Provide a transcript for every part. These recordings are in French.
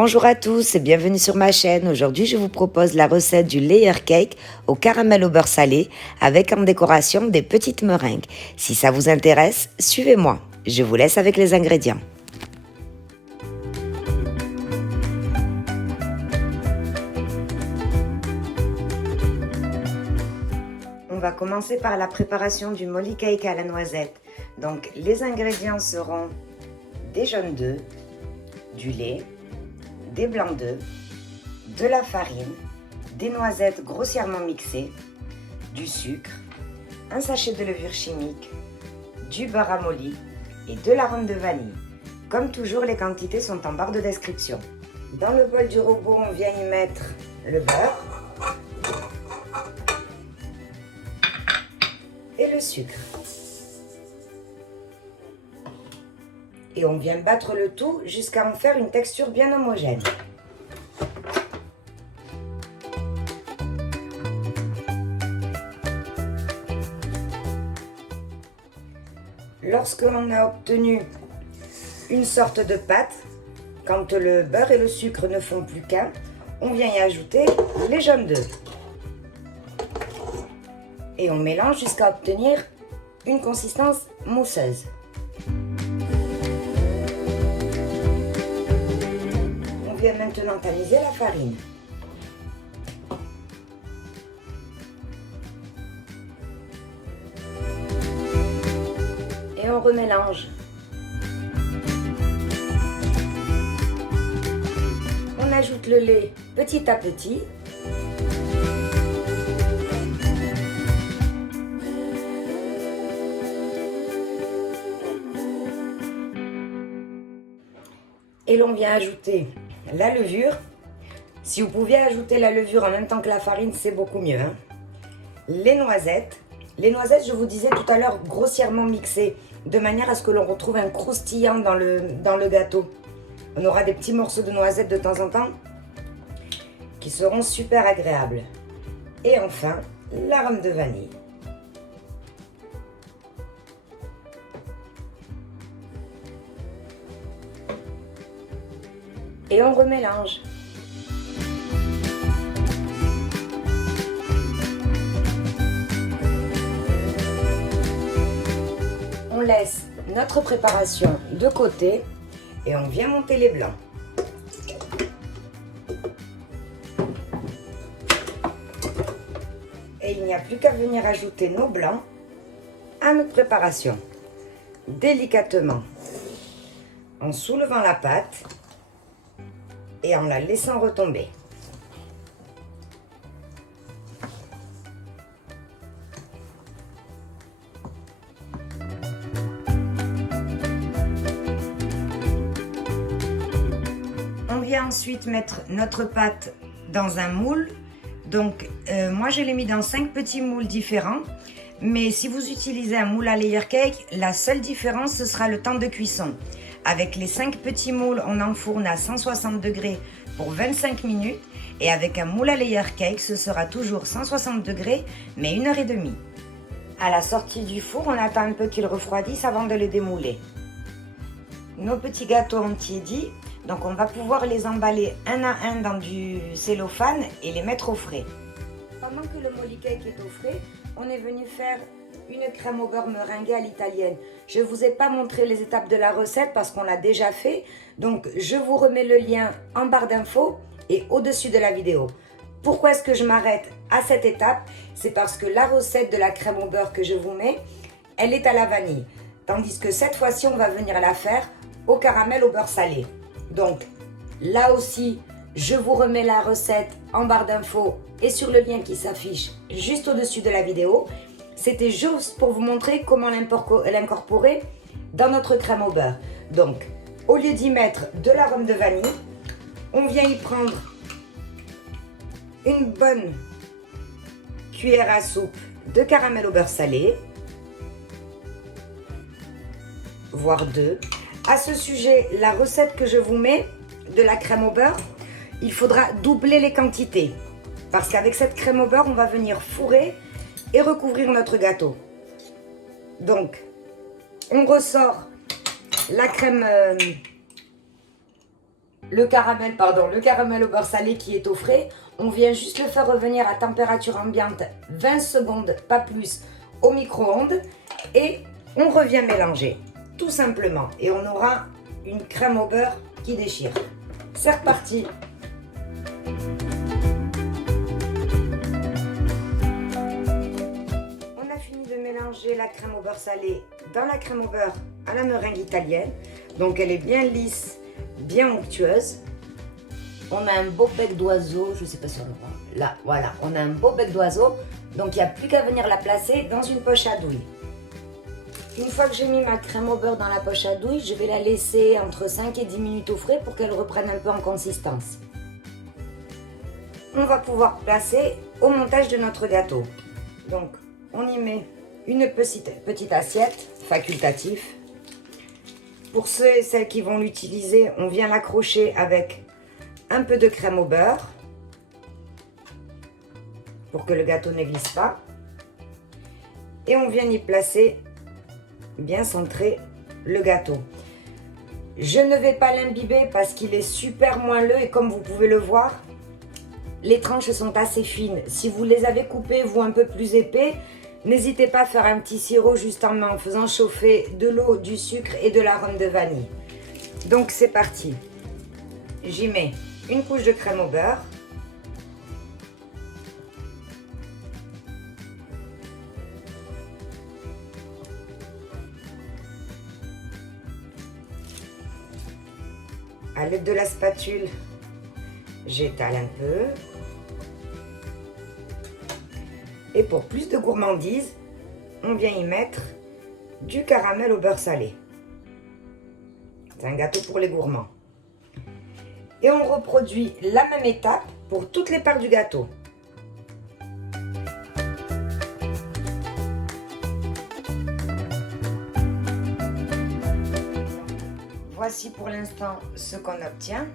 Bonjour à tous et bienvenue sur ma chaîne. Aujourd'hui, je vous propose la recette du layer cake au caramel au beurre salé avec en décoration des petites meringues. Si ça vous intéresse, suivez-moi. Je vous laisse avec les ingrédients. On va commencer par la préparation du molly cake à la noisette. Donc, les ingrédients seront des jaunes d'œufs, du lait, des blancs d'œufs, de la farine, des noisettes grossièrement mixées, du sucre, un sachet de levure chimique, du beurre ramolli et de l'arôme de vanille. Comme toujours, les quantités sont en barre de description. Dans le bol du robot, on vient y mettre le beurre et le sucre. Et on vient battre le tout jusqu'à en faire une texture bien homogène. Lorsque l'on a obtenu une sorte de pâte, quand le beurre et le sucre ne font plus qu'un, on vient y ajouter les jaunes d'œufs. Et on mélange jusqu'à obtenir une consistance mousseuse. On vient maintenant tamiser la farine. Et on remélange. On ajoute le lait petit à petit. Et l'on vient ajouter la levure. Si vous pouviez ajouter la levure en même temps que la farine, c'est beaucoup mieux. Les noisettes. Les noisettes, je vous disais tout à l'heure, grossièrement mixées, de manière à ce que l'on retrouve un croustillant dans le gâteau. On aura des petits morceaux de noisettes de temps en temps qui seront super agréables. Et enfin, l'arôme de vanille. Et on remélange. On laisse notre préparation de côté et on vient monter les blancs. Et il n'y a plus qu'à venir ajouter nos blancs à notre préparation. Délicatement, en soulevant la pâte et en la laissant retomber. On vient ensuite mettre notre pâte dans un moule. Donc moi je l'ai mis dans 5 petits moules différents. Mais si vous utilisez un moule à layer cake, la seule différence ce sera le temps de cuisson. Avec les 5 petits moules, on enfourne à 160 degrés pour 25 minutes. Et avec un moule à layer cake, ce sera toujours 160 degrés, mais 1h30. À la sortie du four, on attend un peu qu'ils refroidissent avant de les démouler. Nos petits gâteaux ont tiédi, donc on va pouvoir les emballer un à un dans du cellophane et les mettre au frais. Pendant que le molly cake est au frais, on est venu faire une crème au beurre meringuée à l'italienne. Je ne vous ai pas montré les étapes de la recette parce qu'on l'a déjà fait. Donc je vous remets le lien en barre d'infos et au-dessus de la vidéo. Pourquoi est-ce que je m'arrête à cette étape? C'est parce que la recette de la crème au beurre que je vous mets, elle est à la vanille. Tandis que cette fois-ci, on va venir la faire au caramel au beurre salé. Donc là aussi, je vous remets la recette en barre d'infos et sur le lien qui s'affiche juste au-dessus de la vidéo. C'était juste pour vous montrer comment l'incorporer dans notre crème au beurre. Donc, au lieu d'y mettre de l'arôme de vanille, on vient y prendre une bonne cuillère à soupe de caramel au beurre salé, voire 2. À ce sujet, la recette que je vous mets de la crème au beurre, il faudra doubler les quantités. Parce qu'avec cette crème au beurre, on va venir fourrer et recouvrir notre gâteau. Donc, on ressort la crème le caramel au beurre salé qui est au frais. On vient juste le faire revenir à température ambiante 20 secondes, pas plus, au micro-ondes. Et on revient mélanger, tout simplement. Et on aura une crème au beurre qui déchire. C'est reparti! On a fini de mélanger la crème au beurre salé dans la crème au beurre à la meringue italienne. Donc elle est bien lisse, bien onctueuse. On a un beau bec d'oiseau, je ne sais pas si on le voit. Là, voilà, on a un beau bec d'oiseau. Donc il n'y a plus qu'à venir la placer dans une poche à douille. Une fois que j'ai mis ma crème au beurre dans la poche à douille, je vais la laisser entre 5 et 10 minutes au frais pour qu'elle reprenne un peu en consistance. On va pouvoir passer au montage de notre gâteau. Donc on y met une petite assiette facultative. Pour ceux et celles qui vont l'utiliser, on vient l'accrocher avec un peu de crème au beurre pour que le gâteau ne glisse pas. Et on vient y placer, bien centré, le gâteau. Je ne vais pas l'imbiber parce qu'il est super moelleux et comme vous pouvez le voir, les tranches sont assez fines. Si vous les avez coupées, vous, un peu plus épais, n'hésitez pas à faire un petit sirop juste en faisant chauffer de l'eau, du sucre et de l'arôme de vanille. Donc c'est parti. J'y mets une couche de crème au beurre. À l'aide de la spatule, j'étale un peu. Et pour plus de gourmandise, on vient y mettre du caramel au beurre salé. C'est un gâteau pour les gourmands. Et on reproduit la même étape pour toutes les parts du gâteau. Voici pour l'instant ce qu'on obtient.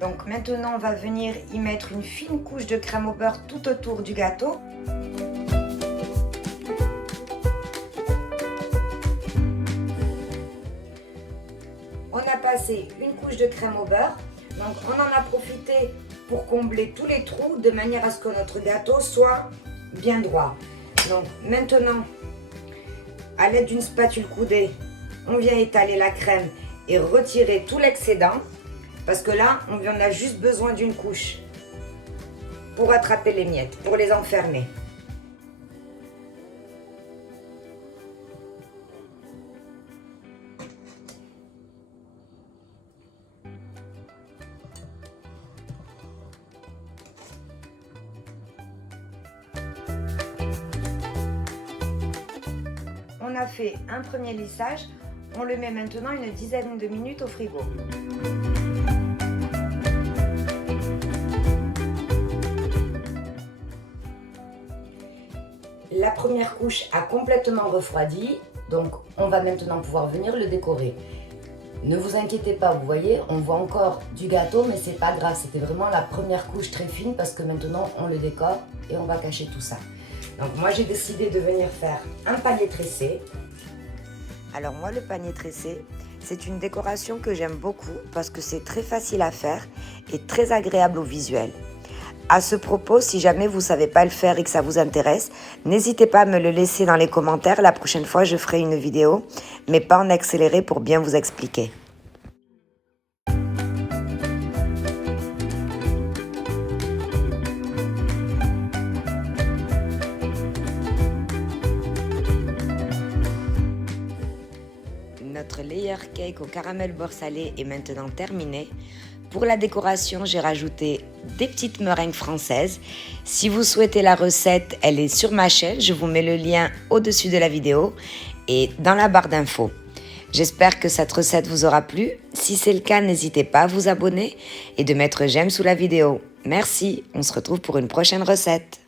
Donc maintenant on va venir y mettre une fine couche de crème au beurre tout autour du gâteau. On a passé une couche de crème au beurre, donc on en a profité pour combler tous les trous de manière à ce que notre gâteau soit bien droit. Donc maintenant, à l'aide d'une spatule coudée, on vient étaler la crème et retirer tout l'excédent parce que là, on en a juste besoin d'une couche pour attraper les miettes, pour les enfermer. On a fait un premier lissage, on le met maintenant une dizaine de minutes au frigo. La première couche a complètement refroidi, donc on va maintenant pouvoir venir le décorer. Ne vous inquiétez pas, vous voyez, on voit encore du gâteau, mais c'est pas grave, c'était vraiment la première couche très fine parce que maintenant on le décore et on va cacher tout ça. Donc moi j'ai décidé de venir faire un panier tressé. Alors moi le panier tressé, c'est une décoration que j'aime beaucoup parce que c'est très facile à faire et très agréable au visuel. À ce propos, si jamais vous ne savez pas le faire et que ça vous intéresse, n'hésitez pas à me le laisser dans les commentaires. La prochaine fois, je ferai une vidéo, mais pas en accéléré pour bien vous expliquer. Notre layer cake au caramel beurre salé est maintenant terminé. Pour la décoration, j'ai rajouté des petites meringues françaises. Si vous souhaitez la recette, elle est sur ma chaîne. Je vous mets le lien au-dessus de la vidéo et dans la barre d'infos. J'espère que cette recette vous aura plu. Si c'est le cas, n'hésitez pas à vous abonner et de mettre j'aime sous la vidéo. Merci, on se retrouve pour une prochaine recette.